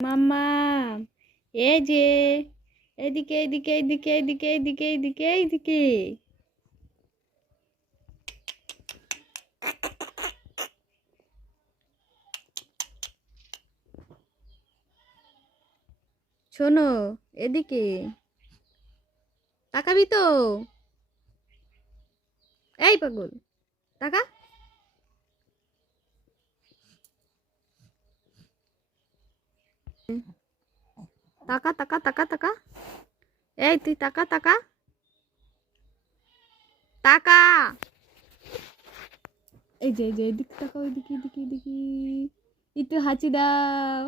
মাম্মা, এই যে, এদিকে এদিকে এদিকে এদিকে এদিকে এদিকে এইদিকে শোনো, এদিকে। তাকাবি তো। এই পাগল টাকা টাকা তাকা তাকা তাকা। এই, তুই টাকা তাকা। টাকা এই যে এই যে, এদিকে তাকা ওইদিকে এদিকে এদিকে। একটু হাঁচি দাও।